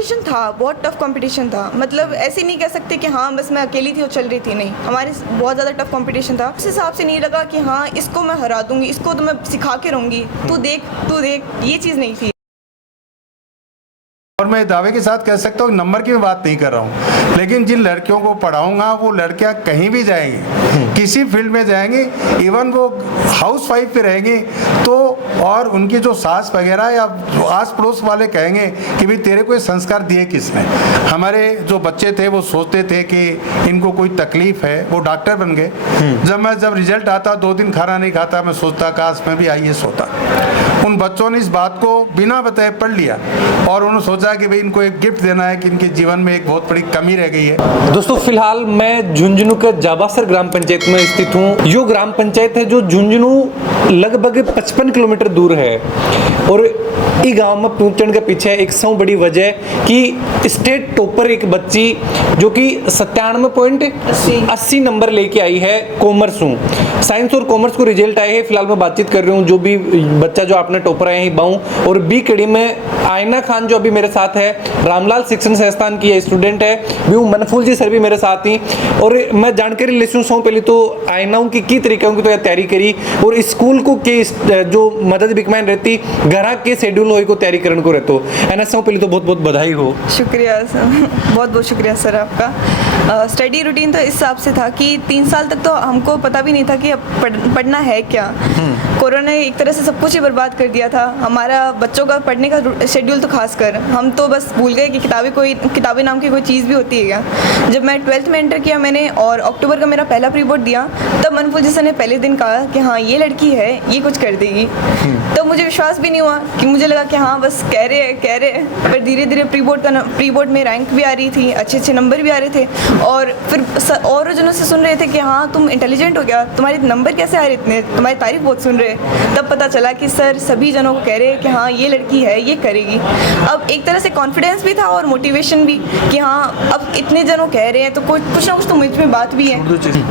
Competition था, बहुत tough competition था। मतलब ऐसे नहीं कह सकते कि हाँ बस मैं अकेली थी और चल रही थी, नहीं, हमारे बहुत ज़्यादा टफ कंपटीशन था। उस हिसाब से नहीं लगा कि हाँ इसको मैं हरा दूंगी, इसको तो मैं सिखा के रहूँगी, तू देख, ये चीज़ नहीं थी। और मैं दावे के साथ कह सकता हूँ, नंबर की मैं बात नहीं कर रहा हूँ, लेकिन जिन लड़कियों को पढ़ाऊंगा वो लड़कियां कहीं भी जाएंगी, किसी फील्ड में जाएंगी, इवन वो हाउस वाइफ पे रहेंगी तो, और उनकी जो सास वगैरह या आस पड़ोस वाले कहेंगे कि भाई तेरे को ये संस्कार दिए किसने। हमारे जो बच्चे थे वो सोचते थे कि इनको कोई तकलीफ है, वो डॉक्टर बन गए। जब रिजल्ट आता 2 दिन खाना नहीं खाता, मैं सोचता काश मैं भी IAS होता। उन बच्चों ने इस बात को बिना बताए पढ़ लिया और उन्होंने सोचा कि भाई इनको एक गिफ्ट देना है कि इनके जीवन में एक बहुत बड़ी कमी रह गई है। दोस्तों फिलहाल मैं झुंझुनू के जाबासर ग्राम पंचायत में स्थित हूँ। यो ग्राम पंचायत है जो झुंझुनू लगभग 55 किलोमीटर दूर है और इस गांव में पहुंचने के पीछे एक सौ बड़ी वजह कि स्टेट टॉपर एक बच्ची जो कि 97.80 नंबर लेके आई है कॉमर्स में। साइंस और कॉमर्स को रिजल्ट आए हैं। फिलहाल मैं बातचीत कर रही हूँ जो भी बच्चा जो आपने टॉपर आए हैं बाऊ, और बी कड़ी में आयना खान जो अभी मेरे साथ है, रामलाल शिक्षण संस्थान की स्टूडेंट है, भी मनफूल जी सर भी मेरे साथ ही। और मैं जानकारी ले सकूँ पहले तो आयनाओं की तरीकों की तो तैयारी करी और स्कूल को के जो मदद बिकमान रहती घर के शेड्यूल हो को तैयारी करने को रहते हो है ना। पहले तो बहुत बहुत बधाई हो। शुक्रिया सर, बहुत बहुत शुक्रिया सर आपका। स्टडी रूटीन तो इस हिसाब से था कि 3 साल तक तो हमको पता भी नहीं था कि अब पढ़ना है क्या। कोरोना ने एक तरह से सब कुछ ही बर्बाद कर दिया था हमारा, बच्चों का पढ़ने का शेड्यूल तो खासकर हम तो बस भूल गए कि किताबें नाम की कोई चीज़ भी होती है क्या। जब मैं 12th में एंटर किया मैंने और अक्टूबर का मेरा पहला प्री बोर्ड दिया, तब मनफूल जी सर ने पहले दिन कहा कि हाँ ये लड़की है, ये कुछ कर देगी। तो मुझे विश्वास भी नहीं हुआ कि मुझे लगा कि हाँ बस कह रहे हैं, पर धीरे धीरे प्री बोर्ड में रैंक भी आ रही थी, अच्छे नंबर भी आ रहे थे और फिर और जनों से सुन रहे थे कि हाँ तुम इंटेलिजेंट हो गया, तुम्हारे नंबर कैसे आ रहे इतने, तुम्हारी तारीफ बहुत सुन रहे। तब पता चला कि सर सभी जनों को कह रहे हैं कि हाँ ये लड़की है, ये करेगी। अब एक तरह से कॉन्फिडेंस भी था और मोटिवेशन भी कि हाँ अब इतने जनों कह रहे हैं तो कुछ ना कुछ तो मुझ में बात भी है।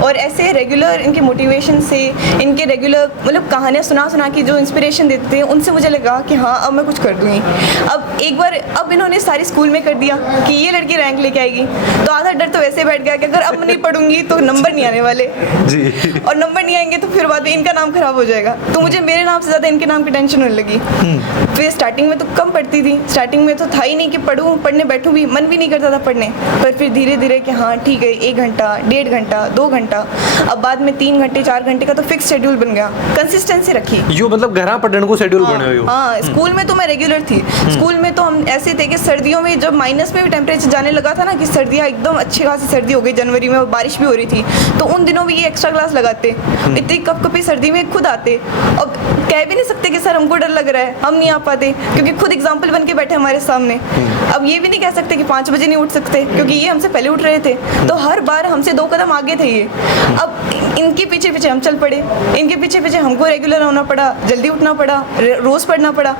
और ऐसे रेगुलर इनके मोटिवेशन से, इनके रेगुलर मतलब कहानियाँ सुना के जो इंस्पिरेशन देते थे उनसे मुझे लगा कि हाँ अब मैं कुछ कर दूँगी। अब इन्होंने सारी स्कूल में कर दिया कि ये लड़की रैंक लेके आएगी, तो आधा डर तो वैसे बैठ गया कि अगर अब नहीं पढ़ूंगी तो नंबर नहीं आने वाले जी। और नंबर नहीं आएंगे तो फिर बाद में इनका नाम खराब हो जाएगा, तो मुझे मेरे नाम से ज़्यादा इनके नाम की टेंशन होने लगी। फिर स्टार्टिंग में तो कम पढ़ती थी, स्टार्टिंग में तो था ही नहीं कि पढ़ने बैठूँ भी, मन भी नहीं करता था पढ़ने। पर फिर धीरे धीरे कि हाँ ठीक है 1 घंटा, 1.5 घंटा, 2 घंटा, अब बाद में 3 घंटे 4 घंटे का तो फिक्स शेड्यूल बन गया। कंसिस्टेंसी रखी यो मतलब घर पढ़ने को शेड्यूल बने हो। हाँ स्कूल में तो मैं रेगुलर थी। स्कूल में तो हम ऐसे थे कि सर्दियों में जब माइनस में भी टेम्परेचर जाने लगा था ना, कि सर्दियाँ एकदम अच्छी खासी सर्दी हो गई जनवरी में और बारिश भी हो रही थी, तो उन दिनों भी ये एक्स्ट्रा क्लास लगाते। इतनी कपकपी सर्दी में खुद आते। अब कह भी नहीं सकते कि सर हमको डर लग रहा है, हम नहीं आ पाते, क्योंकि खुद एग्जाम्पल बन के बैठे हमारे सामने। अब ये भी नहीं कह सकते कि 5 बजे नहीं उठ सकते, क्योंकि ये हमसे पहले उठ रहे थे, तो हर बार हमसे 2 कदम आगे थे ये। अब इनके पीछे पीछे हम चल पड़े, इनके पीछे पीछे हमको रेगुलर होना पड़ा, जल्दी उठना पड़ा, रोज़ पढ़ना पड़ा,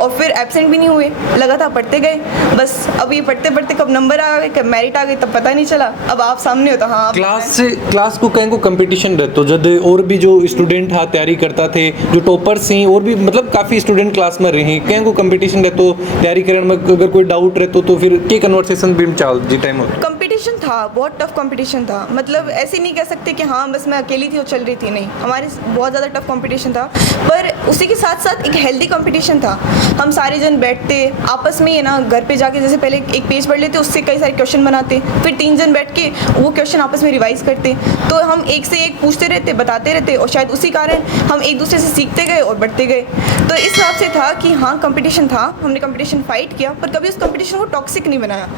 और फिर एब्सेंट भी नहीं हुए, लगातार पढ़ते गए। बस अब ये पढ़ते पढ़ते कब नंबर आ गए, कब मेरिट आ गई, तब पता नहीं चला। अब आप सामने होता। हाँ क्लास को कहीं को कंपटीशन रहते जब और भी जो स्टूडेंट था तैयारी करता थे, जो टॉपर्स हैं और भी मतलब काफ़ी स्टूडेंट क्लास में रहे, कहीं को कंपटीशन रहते तैयारी करने में, अगर कोई डाउट रहते तो फिर के कन्वर्सेशन भी चाल जी टाइम कंपटीशन था, बहुत टफ कंपटीशन था। मतलब ऐसे नहीं कह सकते कि हाँ बस मैं अकेली थी और चल रही थी, नहीं, हमारे बहुत ज़्यादा टफ कंपटीशन था। पर उसी के साथ साथ एक हेल्दी कंपटीशन था। हम सारे जन बैठते आपस में, ये ना घर पे जाके जैसे पहले एक पेज पढ़ लेते, उससे कई सारे क्वेश्चन बनाते, फिर 3 जन बैठ के वो क्वेश्चन आपस में रिवाइज करते, तो हम एक से एक पूछते रहते, बताते रहते, और शायद उसी कारण हम एक दूसरे से सीखते गए और बढ़ते गए। तो इस हिसाब से था कि हाँ कंपटीशन था, हमने कंपटीशन फाइट किया, पर कभी उस कंपटीशन को टॉक्सिक नहीं बनाया।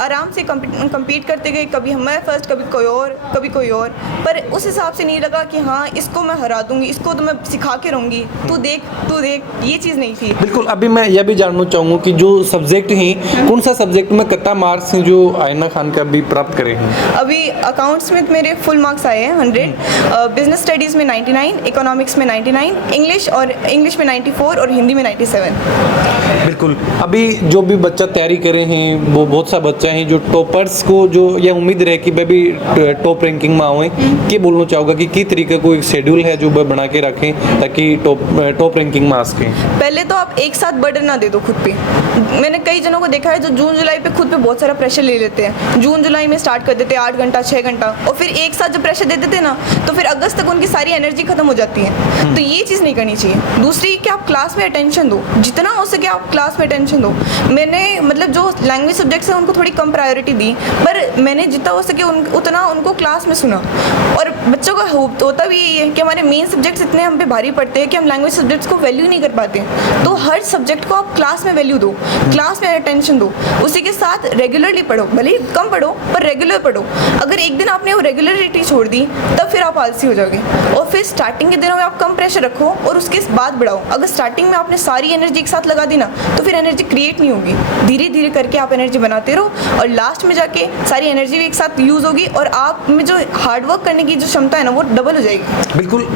आराम से कम्पीट करते गए, कभी मैं फर्स्ट, कभी कोई और, पर उस हिसाब से नहीं लगा कि हाँ इसको मैं हरा दूंगी, इसको तो मैं सिखा के रहूँगी, तू देख, ये चीज़ नहीं थी। बिल्कुल। अभी मैं यह भी जानना चाहूँगा कि जो सब्जेक्ट हैं, कौन सा सब्जेक्ट में कितना मार्क्स हैं जो आयना खान का भी प्राप्त करे हैं? अभी अकाउंट्स में मेरे फुल मार्क्स आए हैं 100, बिजनेस स्टडीज़ में 99, इकोनॉमिक्स में 99, इंग्लिश में 94 और हिंदी में 97। बिल्कुल। अभी जो भी बच्चा तैयारी करे हैं, वो बहुत सा बच्चा हैं जो टॉपर्स को जो यह उम्मीद रहे कि भाई भी टॉप रैंकिंग में आए, में कि बोलना चाहोगा कि तरीके को एक शेड्यूल है जो बना के रखें ताकि टॉप रैंकिंग में आ सकें? पहले तो आप एक साथ बर्डन ना दे दो खुद पे। मैंने कई जनों को देखा है जो जून जुलाई पे खुद पे बहुत सारा प्रेशर ले लेते हैं। जून जुलाई में स्टार्ट कर देते हैं 8 घंटा 6 घंटा, और फिर एक साथ जब प्रेशर दे देते हैं ना, तो फिर अगस्त तक उनकी सारी एनर्जी खत्म हो जाती है। तो ये चीज़ नहीं करनी चाहिए। दूसरी कि आप क्लास में अटेंशन दो, जितना हो सके आप क्लास में अटेंशन दो। मैंने मतलब जो लैंग्वेज सब्जेक्ट्स हैं उनको थोड़ी कम प्रायोरिटी दी, पर मैंने जितना हो सके उतना उनको क्लास में सुना। और बच्चों का होता भी यही है कि हमारे मेन सब्जेक्ट्स इतने हम पे भारी पड़ते हैं कि हम लैंग्वेज सब्जेक्ट्स को वैल्यू नहीं कर पाते। तो हर सब्जेक्ट को आप क्लास में वैल्यू दो, क्लास में अटेंशन दो। उसी के साथ रेगुलरली पढ़ो, भले ही कम पढ़ो पर रेगुलर पढ़ो। अगर एक दिन आपने वो रेगुलरिटी छोड़ दी तब फिर आप आलसी हो जाओगे। और फिर स्टार्टिंग के दिनों में आप कम प्रेशर रखो और उसके बाद बढ़ाओ। अगर स्टार्टिंग में आपने सारी एनर्जी एक साथ लगा दी ना, तो फिर एनर्जी क्रिएट नहीं होगी। धीरे धीरे करके आप एनर्जी बनाते रहो और लास्ट में जाके सारी एनर्जी भी एक साथ यूज़ होगी और आप में जो हार्डवर्क करने की जो क्षमता है ना, वो डबल हो जाएगी। बिल्कुल।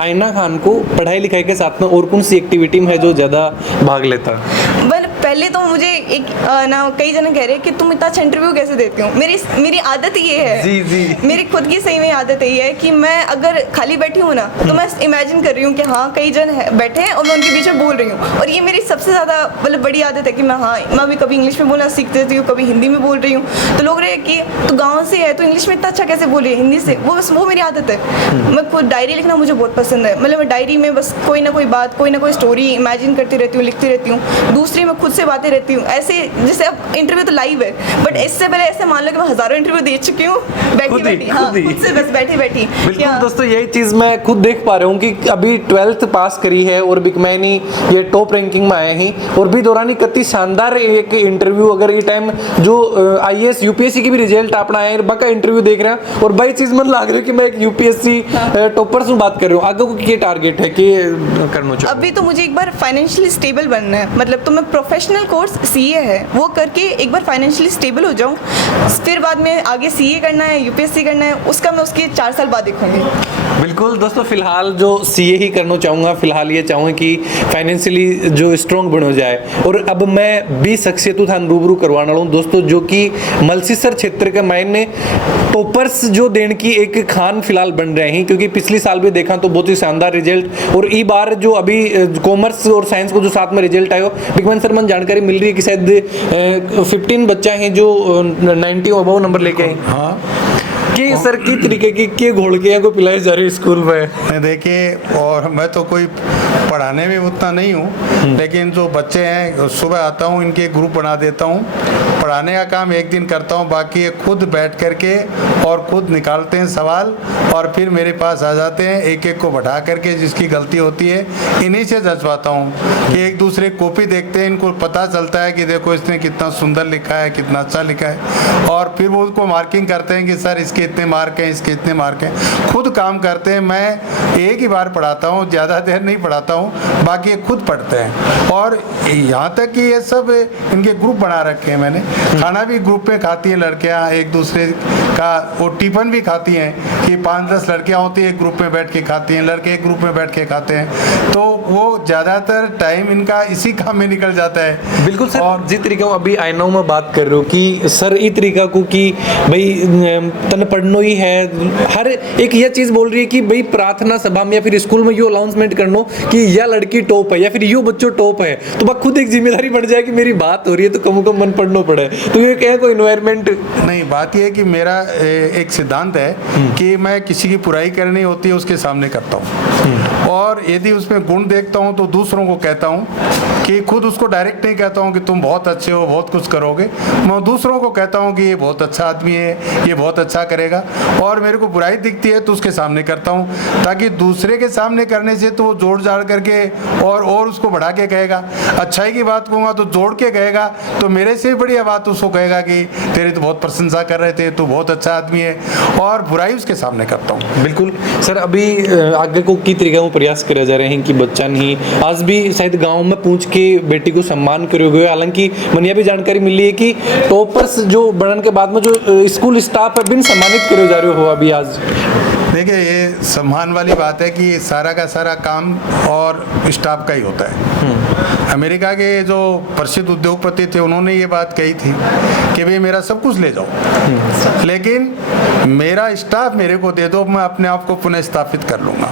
आयना खान को पढ़ाई लिखाई के साथ में और कौन सी एक्टिविटी में है जो ज़्यादा भाग लेता है? पहले तो मुझे एक ना कई जने कह रहे हैं कि तुम इतना अच्छा इंटरव्यू कैसे देते हो। मेरी आदत ये है, जी मेरी खुद की सही में आदत ये है कि मैं अगर खाली बैठी हूँ ना, तो मैं इमेजिन कर रही हूँ कि हाँ कई जन बैठे हैं और मैं उनके बीच में बोल रही हूँ। और ये मेरी सबसे ज़्यादा मतलब बड़ी आदत है कि मैं भी कभी इंग्लिश में बोलना सीख देती हूँ, कभी हिंदी में बोल रही हूँ। तो लोग रहे कि तू गाँव से है तो इंग्लिश में इतना अच्छा कैसे बोल रही है हिंदी से। वो मेरी आदत है। मैं खुद डायरी लिखना मुझे बहुत पसंद है। मतलब मैं डायरी में बस कोई ना कोई बात, कोई ना कोई स्टोरी इमेजिन करती रहती हूँ, लिखती रहती हूँ। दूसरी मैं खुद से बातें रहती हूँ ऐसे, जैसे अब इंटरव्यू तो लाइव है, बट इससे पहले ऐसे मान लो कि मैं हज़ारों इंटरव्यू दे चुकी हूँ बैठी बैठी। हाँ, खुद से बस बैठी बैठी। बिल्कुल दोस्तों, यही चीज़ मैं खुद देख पा रहा हूँ कि अभी 12th पास करी है और बिकमैनी ये टॉप रैंकिंग में आए हैं और भी दौरान कति शानदार एक इंटरव्यू। अगर ये टाइम जो IAS UPSC की भी रिजल्ट अपना है बका इंटरव्यू देख रहे हैं और भाई चीज़ मन लग रही है कि मैं एक UPSC टॉपर से बात कर रही हूँ। आगे को क्या टारगेट है कि करना चाहिए? अभी तो मुझे एक बार फाइनेंशियली स्टेबल बनना है। मतलब तो मैं प्रोफेशनल कोर्स CA है वो करके एक बार फाइनेंशियली स्टेबल हो जाऊँ, फिर बाद में आगे CA करना है, UPSC करना है, उसका मैं उसके 4 साल बाद देखूंगी। बिल्कुल दोस्तों, फिलहाल जो CA ही करना चाहूँगा, फिलहाल ये चाहूँगा कि फाइनेंशियली जो स्ट्रॉन्ग बनो जाए। और अब मैं 20 शख्सियतों थान रूबरू करवाने वाला हूँ दोस्तों, जो कि मलसीसर क्षेत्र के मायने टॉपर्स जो देने की एक खान फिलहाल बन रहे हैं, क्योंकि पिछले साल भी देखा तो बहुत ही शानदार रिजल्ट। और ई बार जो अभी कॉमर्स और साइंस को जो साथ में रिजल्ट आयो, बिगमन सर मन जानकारी मिल रही है कि शायद 15 बच्चा हैं जो 90 अबव नंबर लेके आए। हाँ कि सर की तरीके की के घोल के को पिलाई जा रही है स्कूल में? देखिए, और मैं तो कोई पढ़ाने में उतना नहीं हूँ, लेकिन जो बच्चे हैं सुबह आता हूँ, इनके ग्रुप बना देता हूँ। पढ़ाने का काम एक दिन करता हूँ, बाकी ये खुद बैठ करके और खुद निकालते हैं सवाल और फिर मेरे पास आ जाते हैं। एक एक को बैठा करके जिसकी गलती होती है इन्हीं से जजवाता हूँ कि एक दूसरे कॉपी देखते हैं, इनको पता चलता है कि देखो इसने कितना सुंदर लिखा है, कितना अच्छा लिखा है, और फिर वो उसको मार्किंग करते हैं कि सर इसके इतने मार्क हैं, इसके इतने मार्क हैं। खुद काम करते हैं। मैं एक ही बार पढ़ाता हूँ, ज़्यादा देर नहीं पढ़ाता हूँ, बाकी ये खुद पढ़ते हैं। और यहाँ तक कि ये सब इनके ग्रुप बना रखे हैं मैंने। खाना भी ग्रुप में खाती हैं लड़कियाँ, एक दूसरे का वो टिफिन भी खाती हैं कि 5-10 लड़कियाँ होती हैं एक ग्रुप में बैठ के खाती हैं, लड़के एक ग्रुप में बैठ के खाते हैं। तो वो ज़्यादातर टाइम इनका इसी काम में निकल जाता है। बिल्कुल सर। और जिस तरीका अभी आईनाओं में बात कर रहे हो कि सर इस तरीका को कि भाई तन पढ़नो ही है, हर एक यह चीज़ बोल रही है कि भाई प्रार्थना सभा में या फिर स्कूल में यो अनाउंसमेंट करनो कि यह लड़की टॉप है या फिर यो बच्चों टॉप है, तो बस खुद एक जिम्मेदारी बढ़ जाए कि मेरी बात हो रही है तो कम मन पढ़ना पड़े। तो ये क्या कोई इन्वायरमेंट नहीं, बात यह है कि मेरा एक सिद्धांत है कि मैं किसी की बुराई करनी होती है उसके सामने करता हूँ, और यदि उसमें गुण देखता हूँ तो दूसरों को कहता हूँ कि खुद उसको डायरेक्ट नहीं कहता हूँ कि तुम बहुत अच्छे हो, बहुत कुछ करोगे। मैं दूसरों को कहता हूँ कि ये बहुत अच्छा आदमी है, ये बहुत अच्छा करेगा, और मेरे को बुराई दिखती है तो उसके सामने करता हूँ, ताकि दूसरे के सामने करने से तो वो जोड़ जाड़ करके और उसको बढ़ा के कहेगा। अच्छाई की बात कहूँगा तो जोड़ के कहेगा, तो मेरे से भी बढ़िया बात उसको कहेगा कि तेरी तो बहुत प्रशंसा कर रहे थे, तू बहुत अच्छा आदमी है, और बुराई उसके सामने करता हूँ। बिल्कुल सर। अभी आगे को की तरीके में प्रयास करे जा रहे हैं कि बच्चा नहीं, आज भी शायद गांव में पूछ के बेटी को सम्मान करोगे। हालांकि मनिया भी जानकारी मिली है कि टॉपर्स जो बनने के बाद में जो स्कूल स्टाफ है बिन सम्मानित करे जा रहे हो अभी आज। देखिए, ये सम्मान वाली बात है कि सारा का सारा काम और स्टाफ का ही होता है। अमेरिका के जो प्रसिद्ध उद्योगपति थे उन्होंने ये बात कही थी कि भाई मेरा सब कुछ ले जाओ, लेकिन मेरा स्टाफ मेरे को दे दो, मैं अपने आप को पुनः स्थापित कर लूँगा।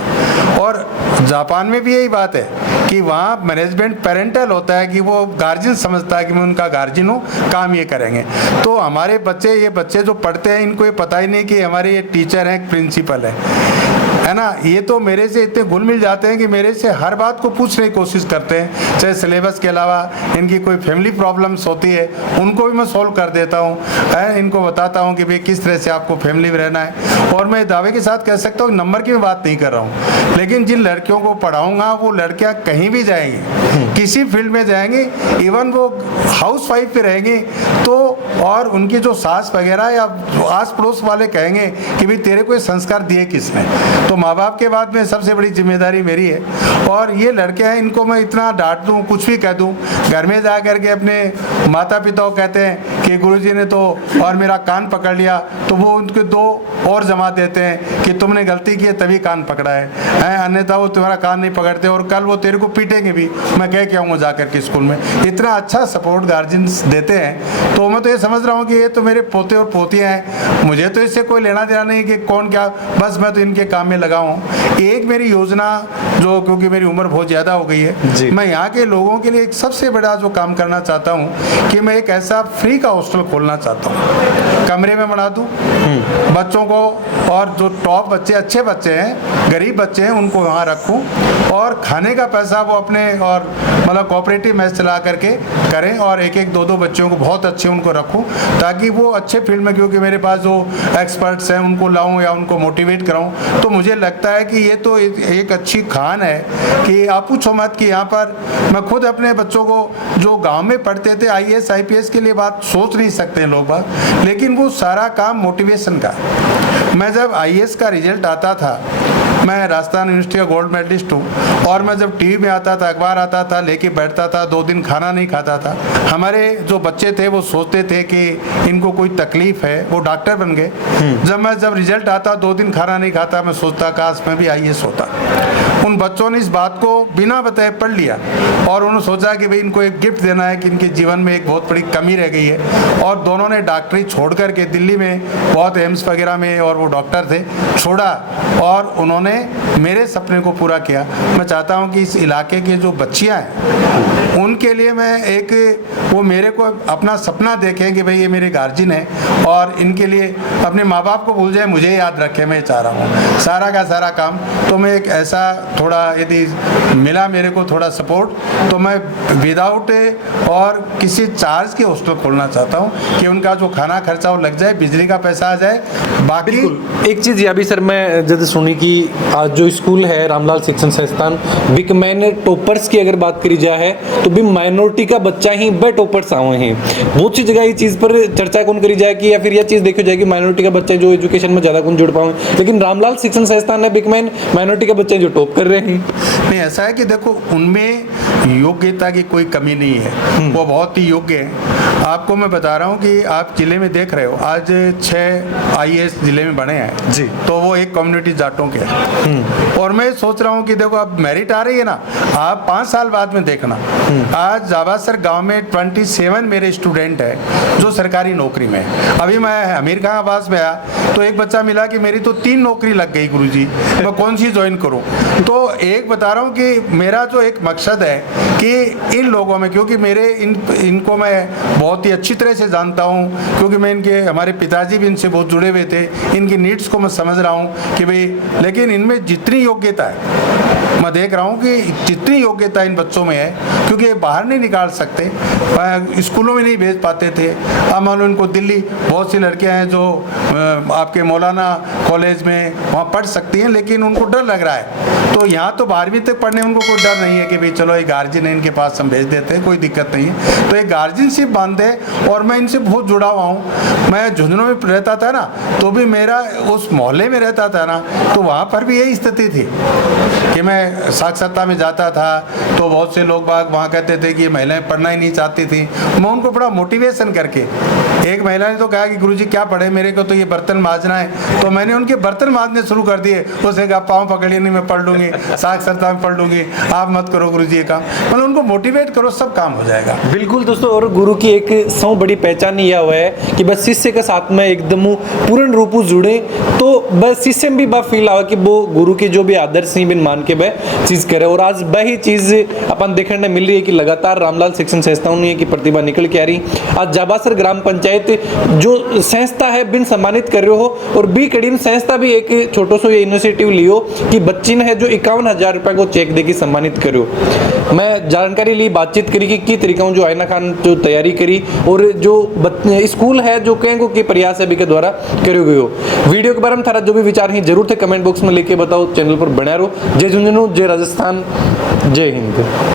और जापान में भी यही बात है कि वहाँ मैनेजमेंट पेरेंटल होता है कि वो गार्जियन समझता है कि मैं उनका गार्जियन हूँ, काम ये करेंगे। तो हमारे बच्चे, ये बच्चे जो पढ़ते हैं, इनको ये पता ही नहीं कि हमारे ये टीचर हैं, प्रिंसिपल है ना। ये तो मेरे से इतने घुल मिल जाते हैं कि मेरे से हर बात को पूछने की कोशिश करते हैं, चाहे सिलेबस के अलावा इनकी कोई फैमिली प्रॉब्लम्स होती है उनको भी मैं सॉल्व कर देता हूँ। इनको बताता हूँ कि भाई किस तरह से आपको फैमिली में रहना है। और मैं दावे के साथ कह सकता हूँ, नंबर की मैं बात नहीं कर रहा हूँ, लेकिन जिन लड़कियों को पढ़ाऊँगा वो लड़कियाँ कहीं भी जाएंगी, किसी फील्ड में जाएंगी, इवन वो हाउस वाइफ पे रहेंगी तो, और उनकी जो सास वगैरह या आस पड़ोस वाले कहेंगे कि भाई तेरे को ये संस्कार दिए किसने। तो माँ बाप के बाद में सबसे बड़ी जिम्मेदारी मेरी है। और ये लड़के हैं, इनको मैं इतना डांट दूँ, कुछ भी कह दूँ, घर में जा कर के अपने माता पिता को कहते हैं कि गुरुजी ने तो और मेरा कान पकड़ लिया, तो वो उनके दो और जमा देते हैं कि तुमने गलती की है तभी कान पकड़ा है, अन्यथा वो तुम्हारा कान नहीं पकड़ते और कल वो तेरे को पीटेंगे भी। मैं कह के आऊँगा जाकर के स्कूल में। इतना अच्छा सपोर्ट गार्जियंस देते हैं, तो मैं तो ये समझ रहा हूँ कि ये तो मेरे पोते और पोतियाँ हैं, मुझे तो इससे कोई लेना देना नहीं कि कौन क्या, बस मैं तो इनके काम में लगा हूँ। एक मेरी योजना जो, क्योंकि मेरी उम्र बहुत ज़्यादा हो गई है, मैं यहाँ के लोगों के लिए एक सबसे बड़ा जो काम करना चाहता हूँ कि मैं एक ऐसा फ्री का हॉस्टल खोलना चाहता हूँ, कमरे में बना दूँ बच्चों को, और जो टॉप बच्चे, अच्छे बच्चे हैं, गरीब बच्चे हैं, उनको वहाँ रखूँ और खाने का पैसा वो अपने, और मतलब कोऑपरेटिव मैच चला करके करें, और एक एक दो दो बच्चों को बहुत अच्छे उनको रखूँ ताकि वो अच्छे फील्ड में, क्योंकि मेरे पास जो एक्सपर्ट्स हैं उनको लाऊं या उनको मोटिवेट कराऊं। तो मुझे लगता है कि ये तो एक अच्छी खान है कि आप पूछो मत कि यहाँ पर मैं खुद अपने बच्चों को जो गांव में पढ़ते थे IAS IPS के लिए बात सोच नहीं सकते हैं लोग बात, लेकिन वो सारा काम मोटिवेशन का। मैं जब IAS का रिजल्ट आता था, मैं राजस्थान यूनिवर्सिटी का गोल्ड मेडलिस्ट हूँ, और मैं जब टीवी में आता था, अखबार आता था, लेके बैठता था, 2 दिन खाना नहीं खाता था। हमारे जो बच्चे थे वो सोचते थे कि इनको कोई तकलीफ है, वो डॉक्टर बन गए। जब रिजल्ट आता, 2 दिन खाना नहीं खाता, मैं सोचता काश मैं भी IAS होता। उन बच्चों ने इस बात को बिना बताए पढ़ लिया और उन्होंने सोचा कि भाई इनको एक गिफ्ट देना है कि इनके जीवन में एक बहुत बड़ी कमी रह गई है, और दोनों ने डॉक्टरी छोड़ करके दिल्ली में बहुत एम्स वगैरह में, और वो डॉक्टर थे, छोड़ा और उन्होंने मेरे सपने को पूरा किया। मैं चाहता हूं कि इस इलाके के जो बच्चियां हैं उनके लिए मैं एक, वो मेरे को अपना सपना देखें कि भाई ये मेरे गार्जियन है और इनके लिए अपने माँ बाप को भूल जाए, मुझे याद रखे। मैं चाह रहा हूँ सारा का सारा काम, तो मैं एक ऐसा थोड़ा, यदि मिला मेरे को थोड़ा सपोर्ट, तो मैं विदाउट और किसी चार्ज के हॉस्टल खोलना चाहता हूँ कि उनका जो खाना खर्चा वो लग जाए, बिजली का पैसा आ जाए। बाकी एक चीज़ यह भी सर मैं जैसे सुनी कि आज जो स्कूल है रामलाल शिक्षण संस्थान बिकमैन टॉपर्स की अगर बात करी जाए तो भी माइनॉरिटी का बच्चा ही ब टॉपर्स आए हैं। बहुत सी जगह ये चीज़ पर चर्चा कौन करी जाए कि या फिर यह चीज़ देखी जाए कि माइनॉरिटी का बच्चा जो एजुकेशन में ज़्यादा कौन जुड़ पाए, लेकिन रामलाल शिक्षण संस्थान है बिकमैन माइनॉरिटी का बच्चे जो टॉप कर रहे हैं। नहीं, ऐसा है कि देखो उनमें योग्यता की कोई कमी नहीं है, वो बहुत ही योग्य है। आपको मैं बता रहा हूँ कि आप जिले में देख रहे हो आज 6 IAS जिले में बने हैं जी, तो वो एक कम्युनिटी जाटों के हैं। और मैं सोच रहा हूँ कि देखो अब मेरिट आ रही है ना, आप 5 साल बाद में देखना, आज जाबासर गांव में 27 मेरे स्टूडेंट हैं जो सरकारी नौकरी में है। अभी मैं अमीर खां आवास में आया तो एक बच्चा मिला कि मेरी तो 3 नौकरी लग गई गुरुजी, मैं कौन सी ज्वाइन करूँ। तो एक बता रहा हूँ कि मेरा जो एक मकसद है कि इन लोगों में, क्योंकि मेरे इनको मैं बहुत ही अच्छी तरह से जानता हूँ, क्योंकि मैं इनके, हमारे पिताजी भी इनसे बहुत जुड़े हुए थे, इनकी नीड्स को मैं समझ रहा हूँ कि भाई, लेकिन इनमें जितनी योग्यता है मैं देख रहा हूँ कि जितनी योग्यता इन बच्चों में है, क्योंकि बाहर नहीं निकाल सकते, स्कूलों में नहीं भेज पाते थे। अब मान लो इनको दिल्ली, बहुत सी लड़कियाँ हैं जो आपके मौलाना कॉलेज में वहाँ पढ़ सकती हैं, लेकिन उनको डर लग रहा है। तो यहाँ तो 12वीं तक पढ़ने में उनको कोई डर नहीं है कि भाई चलो ये गार्जियन गार्जियन है इनके पास हम भेज देते हैं, कोई दिक्कत नहीं है। तो एक गार्जियनशिप बांधे और मैं इनसे बहुत जुड़ा हुआ हूँ। मैं झुंझुनू में रहता था ना, तो भी मेरा उस मोहल्ले में रहता था ना, तो वहाँ पर भी यही स्थिति थी कि मैं साक्षरता में जाता था तो बहुत से लोग बाग वहाँ कहते थे कि ये महिलाएं पढ़ना ही नहीं चाहती थी। मैं उनको बड़ा मोटिवेशन करके, एक महिला ने तो कहा कि गुरुजी क्या पढ़े, मेरे को तो ये बर्तन मांजना है, तो मैंने उनके बर्तन मांजने शुरू कर दिए। उसे कहा पाँव पकड़िए नहीं मैं पढ़ लूँगी, साक्षरता में पढ़ लूँगी, आप मत करो गुरुजी ये काम। मतलब उनको मोटिवेट करो, सब काम हो जाएगा। बिल्कुल दोस्तों, और गुरु की एक सौ बड़ी पहचान यह हुआ है कि बस शिष्य के साथ में एकदम पूर्ण रूप जुड़े, तो बस शिष्य में भी बा फील आवा कि वो गुरु के जो भी आदर्श ही बिन मान के वह चीज करे। और आज वही चीज अपन देखने मिल रही है कि लगातार रामलाल शिक्षण संस्थाओं की प्रतिभा निकल के आ रही। आज जाबासर ग्राम पंचायत जो संस्था है बिन सम्मानित कर रहे हो, और बी कड़ी संस्था भी एक छोटो सो ये इनिशिएटिव लियो कि बच्ची ने है जो 51,000 रुपए को चेक देके सम्मानित करो। मैं जानकारी ली, बातचीत करी कि तरीका जो आयना खान जो तैयारी करी और जो स्कूल है जो कहेंगे कि प्रयास अभी के द्वारा करो गए हो। वीडियो के बारे में थारा जो भी विचार है जरूर थे कमेंट बॉक्स में लेके बताओ। चैनल पर बना रहो। जय झुंझुनू, जय राजस्थान, जय हिंद।